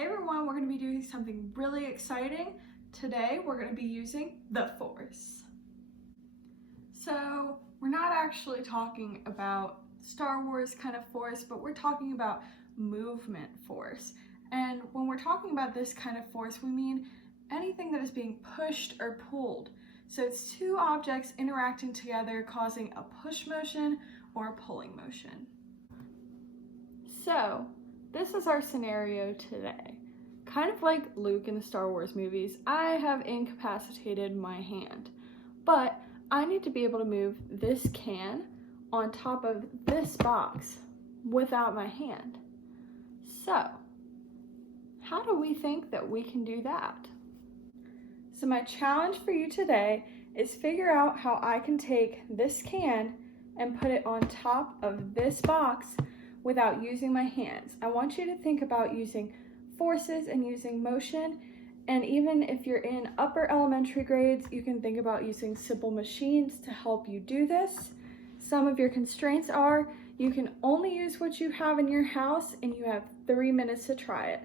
Hey everyone, we're going to be doing something really exciting. Today we're going to be using the Force. So we're not actually talking about Star Wars kind of force, but we're talking about movement force. And when we're talking about this kind of force, we mean anything that is being pushed or pulled. So it's two objects interacting together causing a push motion or a pulling motion. So this is our scenario today. Kind of like Luke in the Star Wars movies, I have incapacitated my hand, but I need to be able to move this can on top of this box without my hand. So, how do we think that we can do that? So my challenge for you today is figure out how I can take this can and put it on top of this box without using my hands. I want you to think about using forces and using motion, and even if you're in upper elementary grades, you can think about using simple machines to help you do this. Some of your constraints are you can only use what you have in your house and you have 3 minutes to try it.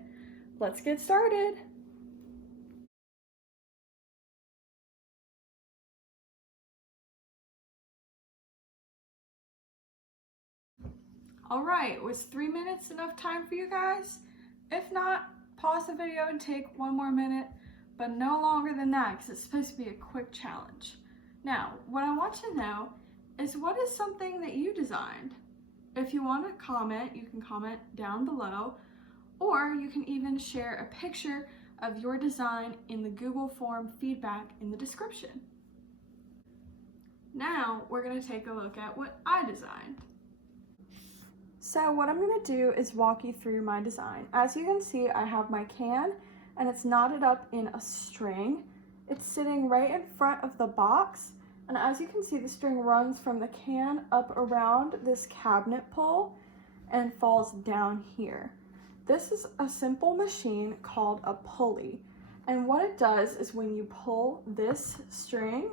Let's get started. All right, was 3 minutes enough time for you guys? If not, pause the video and take 1 more minute, but no longer than that because it's supposed to be a quick challenge. Now, what I want to know is what is something that you designed? If you want to comment, you can comment down below, or you can even share a picture of your design in the Google form feedback in the description. Now, we're going to take a look at what I designed. So what I'm going to do is walk you through my design. As you can see, I have my can and it's knotted up in a string. It's sitting right in front of the box, and as you can see, the string runs from the can up around this cabinet pole and falls down here. This is a simple machine called a pulley, and what it does is when you pull this string,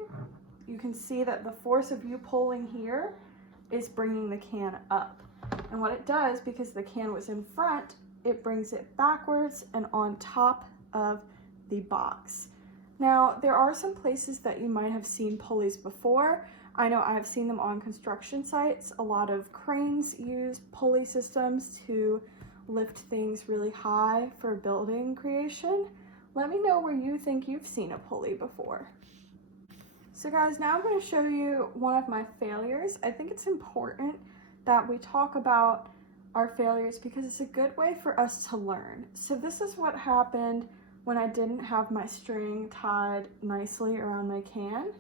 you can see that the force of you pulling here is bringing the can up. And what it does, because the can was in front, it brings it backwards and on top of the box. Now, there are some places that you might have seen pulleys before. I know I've seen them on construction sites. A lot of cranes use pulley systems to lift things really high for building creation. Let me know where you think you've seen a pulley before. So guys, now I'm going to show you one of my failures. I think it's important that we talk about our failures because it's a good way for us to learn. So this is what happened when I didn't have my string tied nicely around my can.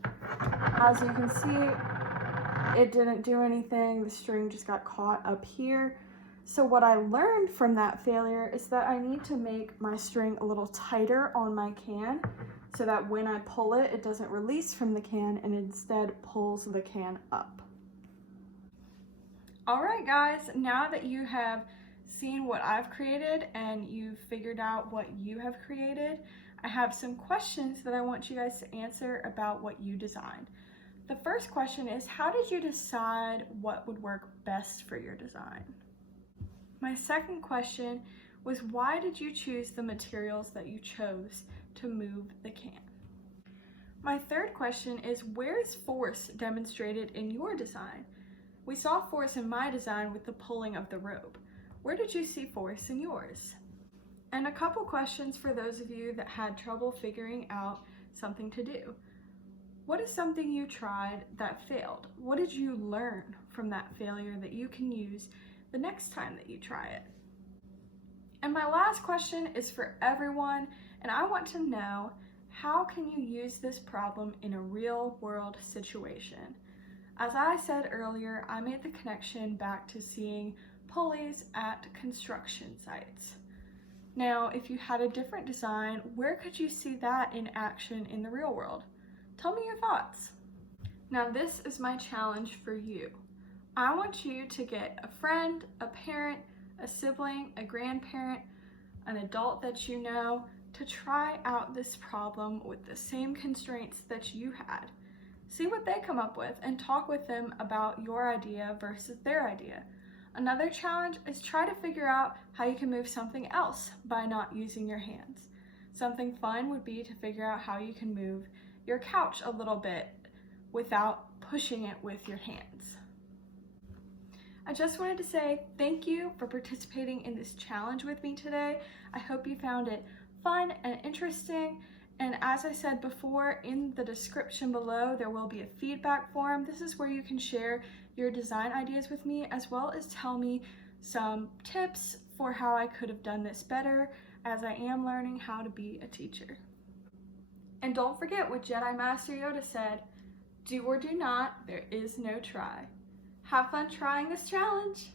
As you can see, it didn't do anything. The string just got caught up here. So what I learned from that failure is that I need to make my string a little tighter on my can so that when I pull it, it doesn't release from the can and instead pulls the can up. All right, guys, now that you have seen what I've created and you've figured out what you have created, I have some questions that I want you guys to answer about what you designed. The first question is, how did you decide what would work best for your design? My second question was, why did you choose the materials that you chose to move the can? My third question is, where is force demonstrated in your design? We saw force in my design with the pulling of the rope. Where did you see force in yours? And a couple questions for those of you that had trouble figuring out something to do. What is something you tried that failed? What did you learn from that failure that you can use the next time that you try it? And my last question is for everyone, and I want to know, how can you use this problem in a real world situation? As I said earlier, I made the connection back to seeing pulleys at construction sites. Now, if you had a different design, where could you see that in action in the real world? Tell me your thoughts. Now, this is my challenge for you. I want you to get a friend, a parent, a sibling, a grandparent, an adult that you know to try out this problem with the same constraints that you had. See what they come up with and talk with them about your idea versus their idea. Another challenge is try to figure out how you can move something else by not using your hands. Something fun would be to figure out how you can move your couch a little bit without pushing it with your hands. I just wanted to say thank you for participating in this challenge with me today. I hope you found it fun and interesting. And as I said before, in the description below, there will be a feedback form. This is where you can share your design ideas with me, as well as tell me some tips for how I could have done this better, as I am learning how to be a teacher. And don't forget what Jedi Master Yoda said, do or do not, there is no try. Have fun trying this challenge.